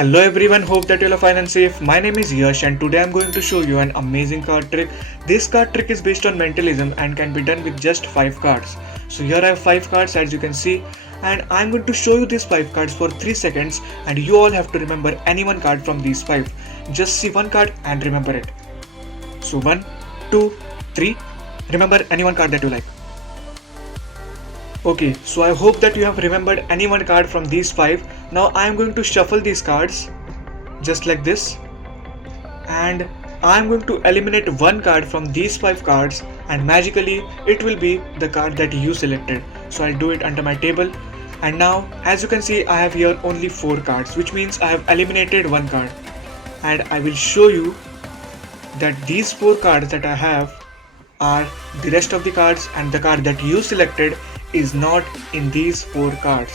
Hello everyone, hope that you all are fine and safe. My name is Yash and today I'm going to show you an amazing card trick. This card trick is based on mentalism and can be done with just 5 cards. So here I have 5 cards as you can see, and I'm going to show you these 5 cards for 3 seconds and you all have to remember any one card from these 5. Just see one card and remember it. So 1, 2, 3. Remember any one card that you like. Okay, so I hope that you have remembered any one card from these 5. Now I am going to shuffle these cards just like this, and I am going to eliminate one card from these 5 cards, and magically it will be the card that you selected. So I'll do it under my table, and now as you can see I have here only 4 cards, which means I have eliminated one card, and I will show you that these 4 cards that I have are the rest of the cards, and the card that you selected is not in these 4 cards.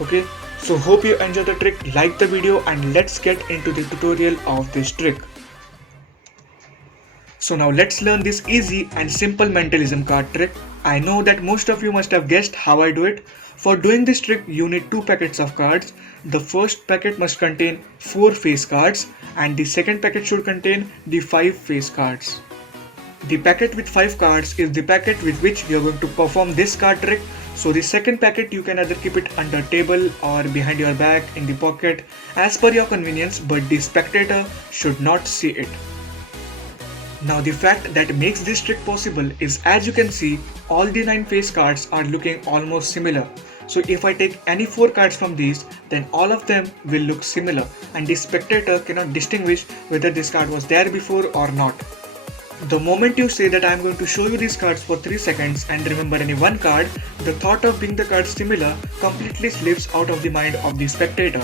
Okay, so hope you enjoy the trick, like the video, and let's get into the tutorial of this trick. So now let's learn this easy and simple mentalism card trick. I know that most of you must have guessed how I do it. For doing this trick you need 2 packets of cards. The first packet must contain 4 face cards and the second packet should contain the 5 face cards. The packet with 5 cards is the packet with which we are going to perform this card trick. So the second packet you can either keep it under table or behind your back in the pocket as per your convenience, but the spectator should not see it. Now the fact that makes this trick possible is, as you can see, all the 9 face cards are looking almost similar. So if I take any 4 cards from these, then all of them will look similar and the spectator cannot distinguish whether this card was there before or not. The moment you say that I am going to show you these cards for 3 seconds and remember any one card, the thought of being the cards similar completely slips out of the mind of the spectator.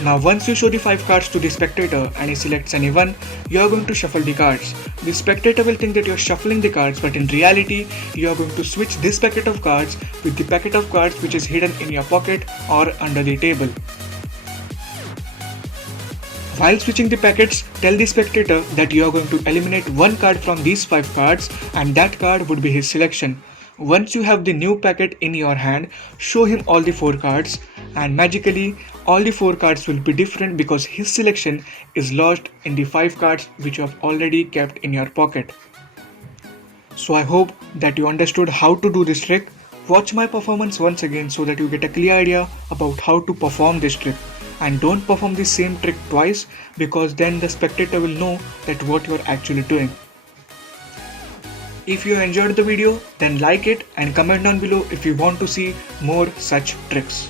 Now once you show the 5 cards to the spectator and he selects any one, you are going to shuffle the cards. The spectator will think that you are shuffling the cards, but in reality you are going to switch this packet of cards with the packet of cards which is hidden in your pocket or under the table. While switching the packets, tell the spectator that you are going to eliminate one card from these 5 cards and that card would be his selection. Once you have the new packet in your hand, show him all the 4 cards and magically all the 4 cards will be different because his selection is lodged in the 5 cards which you have already kept in your pocket. So I hope that you understood how to do this trick. Watch my performance once again so that you get a clear idea about how to perform this trick. And don't perform the same trick twice, because then the spectator will know that what you are actually doing. If you enjoyed the video, then like it and comment down below if you want to see more such tricks.